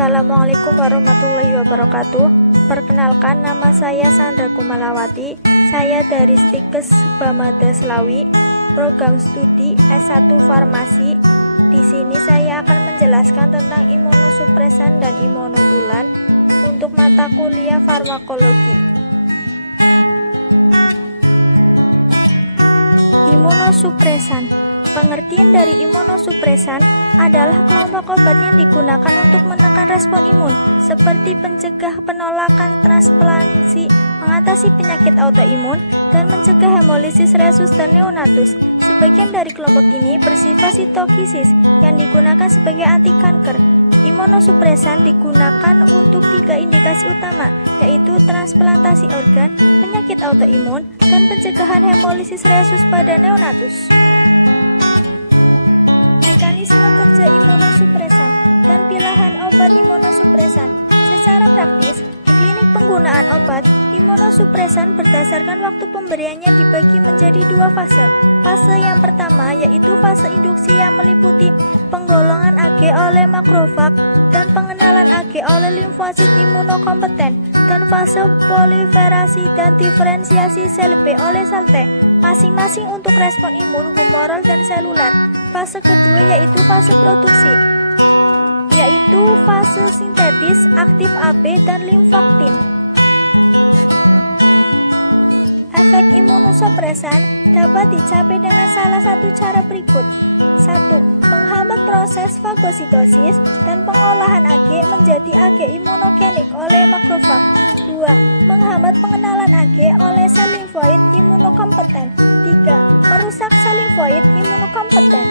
Assalamualaikum warahmatullahi wabarakatuh. Perkenalkan, nama saya Sandra Kumalawati. Saya dari Stikes Bamada Selawi, program studi S1 Farmasi. Di sini saya akan menjelaskan tentang imunosupresan dan imunodulan untuk mata kuliah farmakologi. Imunosupresan. Pengertian dari imunosupresan adalah kelompok obat yang digunakan untuk menekan respon imun, seperti pencegah penolakan transplantasi, mengatasi penyakit autoimun, dan mencegah hemolisis resus dan neonatus. Sebagian dari kelompok ini bersifat sitokisis yang digunakan sebagai anti kanker. Imunosupresan digunakan untuk 3 indikasi utama, yaitu transplantasi organ, penyakit autoimun, dan pencegahan hemolisis resus pada neonatus. Mekanisme kerja imunosupresan dan pilihan obat imunosupresan. Secara praktis, di klinik penggunaan obat imunosupresan berdasarkan waktu pemberiannya dibagi menjadi 2 fase. Fase yang pertama yaitu fase induksi yang meliputi penggolongan Ag oleh makrofag dan pengenalan Ag oleh limfosit imunokompeten, dan fase proliferasi dan diferensiasi sel B oleh sel T, masing-masing untuk respon imun humoral dan seluler. Fase kedua yaitu fase produksi, yaitu fase sintetis aktif AB dan limfaktin. Efek imunosupresan dapat dicapai dengan salah satu cara berikut. 1. Menghambat proses fagositosis dan pengolahan Ag menjadi Ag imunogenik oleh makrofag. 2. Menghambat pengenalan Ag oleh sel limfoid imunokompeten. 3. Merusak sel limfoid imunokompeten.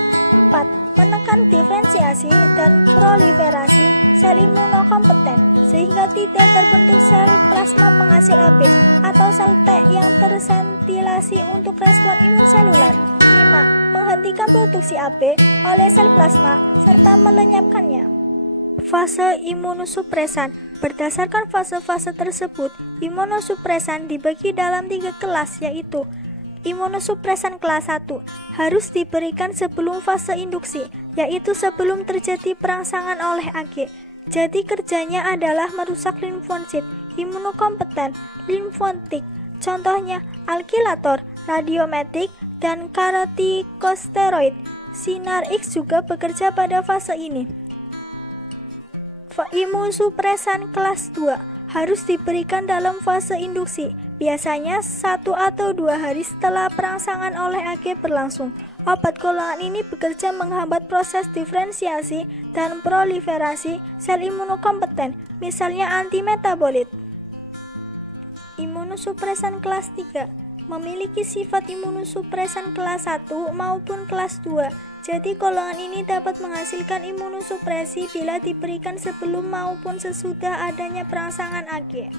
4. Menekan diferensiasi dan proliferasi sel imunokompeten sehingga tidak terbentuk sel plasma penghasil AB atau sel T yang tersentilasi untuk respon imun seluler. 5. Menghentikan produksi AB oleh sel plasma serta melenyapkannya. Fase imunosupresan. Berdasarkan fase-fase tersebut, imunosupresan dibagi dalam 3 kelas, yaitu imunosupresan kelas 1 harus diberikan sebelum fase induksi, yaitu sebelum terjadi perangsangan oleh Ag. Jadi kerjanya adalah merusak limfosit imunokompeten, limfotik, contohnya alkilator, radiometrik, dan kortikosteroid. Sinar X juga bekerja pada fase ini. Imunosupresan kelas 2 harus diberikan dalam fase induksi, biasanya 1 atau 2 hari setelah perangsangan oleh Ag berlangsung. Obat golongan ini bekerja menghambat proses diferensiasi dan proliferasi sel imunokompeten, misalnya antimetabolit. Imunosupresan kelas 3 memiliki sifat imunosupresan kelas 1 maupun kelas 2. Jadi golongan ini dapat menghasilkan imunosupresi bila diberikan sebelum maupun sesudah adanya perangsangan Ag.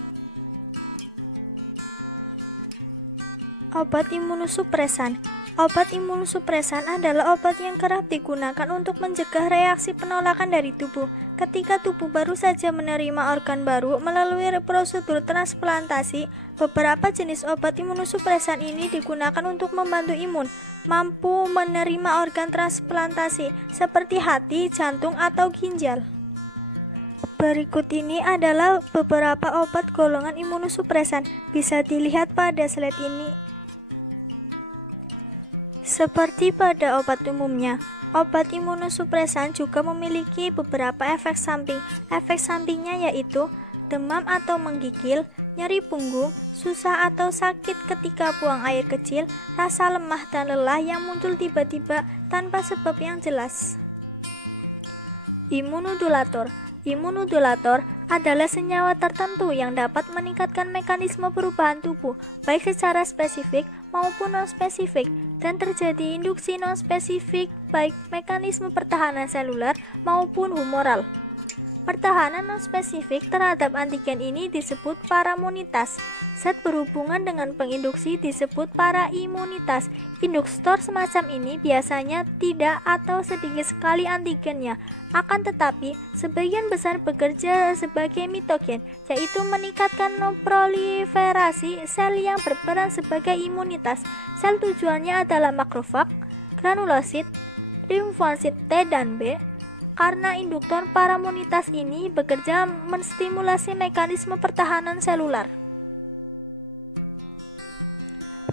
Obat imunosupresan. Obat imunosupresan adalah obat yang kerap digunakan untuk mencegah reaksi penolakan dari tubuh. Ketika tubuh baru saja menerima organ baru melalui prosedur transplantasi, beberapa jenis obat imunosupresan ini digunakan untuk membantu imun mampu menerima organ transplantasi seperti hati, jantung, atau ginjal. Berikut ini adalah beberapa obat golongan imunosupresan. Bisa dilihat pada slide ini. Seperti pada obat umumnya, obat imunosupresan juga memiliki beberapa efek samping. Efek sampingnya yaitu demam atau menggigil, nyeri punggung, susah atau sakit ketika buang air kecil, rasa lemah dan lelah yang muncul tiba-tiba tanpa sebab yang jelas. Imunodulator. Imunodulator adalah senyawa tertentu yang dapat meningkatkan mekanisme perubahan tubuh, baik secara spesifik maupun non-spesifik, dan terjadi induksi non-spesifik baik mekanisme pertahanan seluler maupun humoral. Pertahanan non-spesifik terhadap antigen ini disebut paramunitas. Zat berhubungan dengan penginduksi disebut paraimunitas. Induktor semacam ini biasanya tidak atau sedikit sekali antigennya, akan tetapi sebagian besar bekerja sebagai mitogen, yaitu meningkatkan proliferasi sel yang berperan sebagai imunitas. Sel tujuannya adalah makrofag, granulosit, limfosit T dan B, karena induktor paramunitas ini bekerja menstimulasi mekanisme pertahanan selular.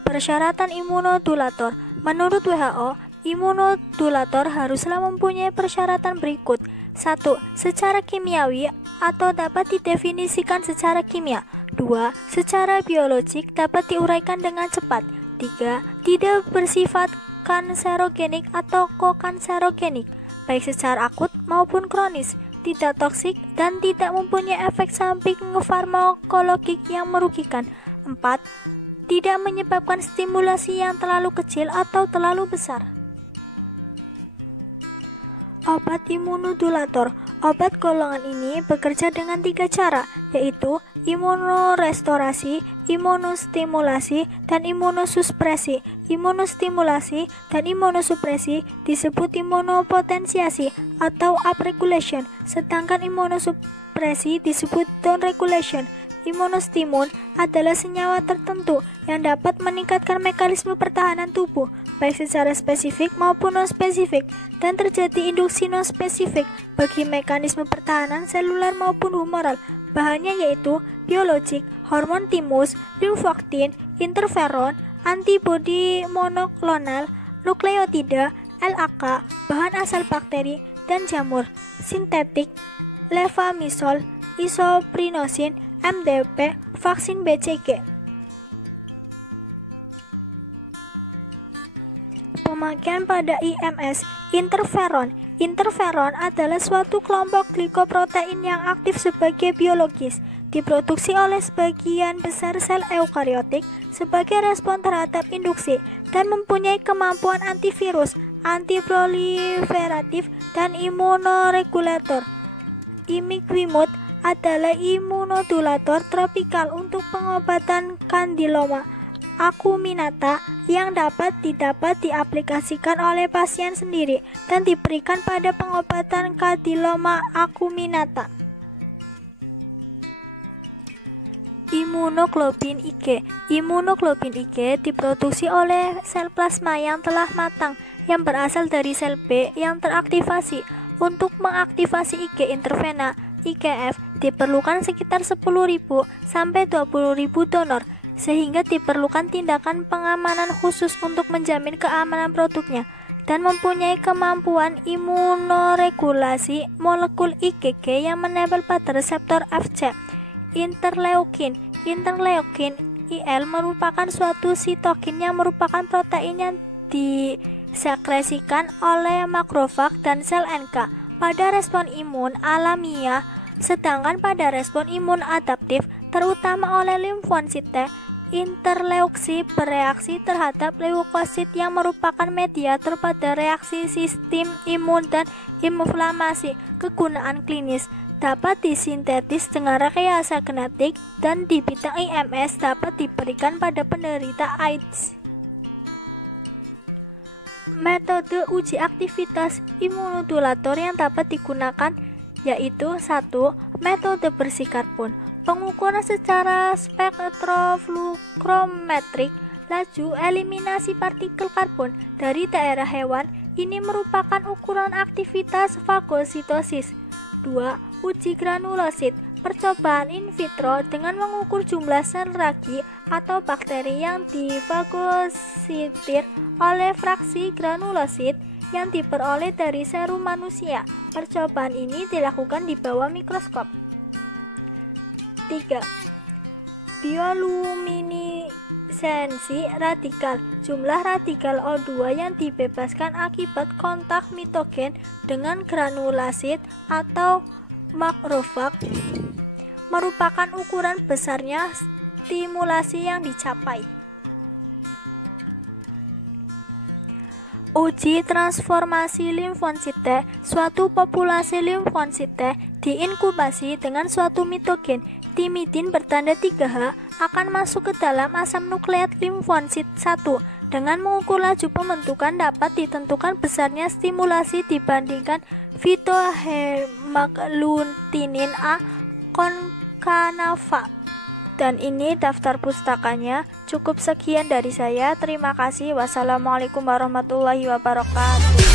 Persyaratan imunodulator. Menurut WHO, imunodulator haruslah mempunyai persyaratan berikut. 1. Secara kimiawi atau dapat didefinisikan secara kimia. 2. Secara biologik dapat diuraikan dengan cepat. 3. Tidak bersifat kanserogenik atau kokanserogenik, baik secara akut maupun kronis, tidak toksik, dan tidak mempunyai efek samping farmakologik yang merugikan. 4. Tidak menyebabkan stimulasi yang terlalu kecil atau terlalu besar. Obat imunodulator. Obat golongan ini bekerja dengan 3 cara, yaitu imunorestorasi, imunostimulasi, dan imunosupresi. Imunostimulasi dan imunosupresi disebut imunopotensiasi atau upregulation, sedangkan imunosupresi disebut downregulation. Imunostimun adalah senyawa tertentu yang dapat meningkatkan mekanisme pertahanan tubuh, baik secara spesifik maupun non-spesifik, dan terjadi induksi non-spesifik bagi mekanisme pertahanan seluler maupun humoral. Bahannya yaitu biologik, hormon timus, limfoktin, interferon, antibodi monoklonal, nukleotida, LAK, bahan asal bakteri, dan jamur, sintetik, levamisol, isoprinosin, MDP, vaksin BCG. Pemakaian pada IMS. Interferon. Interferon adalah suatu kelompok glikoprotein yang aktif sebagai biologis, diproduksi oleh sebagian besar sel eukariotik sebagai respon terhadap induksi, dan mempunyai kemampuan antivirus, antiproliferatif, dan imunoregulator. Imiquimod adalah imunodulator tropikal untuk pengobatan kandiloma acuminata yang dapat diaplikasikan oleh pasien sendiri dan diberikan pada pengobatan kandiloma acuminata. Imunoglobin IG. Imunoglobin IG diproduksi oleh sel plasma yang telah matang yang berasal dari sel B yang teraktivasi. Untuk mengaktifasi IG intravena IGF diperlukan sekitar 10.000 sampai 20.000 donor, sehingga diperlukan tindakan pengamanan khusus untuk menjamin keamanan produknya dan mempunyai kemampuan imunoregulasi molekul IgG yang menempel pada reseptor Fc. Interleukin. Interleukin IL merupakan suatu sitokin yang merupakan protein yang disekresikan oleh makrofag dan sel NK pada respon imun alamiah, sedangkan pada respon imun adaptif terutama oleh limfosit T, interleuksi bereaksi terhadap leukosit yang merupakan mediator pada reaksi sistem imun dan inflamasi. Kegunaan klinis dapat disintetis dengan rekayasa genetik dan di bidang IMS dapat diberikan pada penderita AIDS. Metode uji aktivitas imunodulator yang dapat digunakan yaitu 1. Metode bersih karbon. Pengukuran secara spektrofluorometrik laju eliminasi partikel karbon dari daerah hewan. Ini merupakan ukuran aktivitas fagositosis. 2. Uji granulosit. Percobaan in vitro dengan mengukur jumlah sel ragi atau bakteri yang difagositir oleh fraksi granulosit yang diperoleh dari serum manusia. Percobaan ini dilakukan di bawah mikroskop. 3. Bioluminesensi radikal. Jumlah radikal O2 yang dibebaskan akibat kontak mitogen dengan granulasit atau makrofag merupakan ukuran besarnya stimulasi yang dicapai. Uji transformasi limfosit T. Suatu populasi limfosit T diinkubasi dengan suatu mitogen timidin bertanda 3H akan masuk ke dalam asam nukleat limfosit 1. Dengan mengukur laju pembentukan dapat ditentukan besarnya stimulasi dibandingkan phytohemaglutinin A concanava. Dan ini daftar pustakanya. Cukup sekian dari saya. Terima kasih. Wassalamualaikum warahmatullahi wabarakatuh.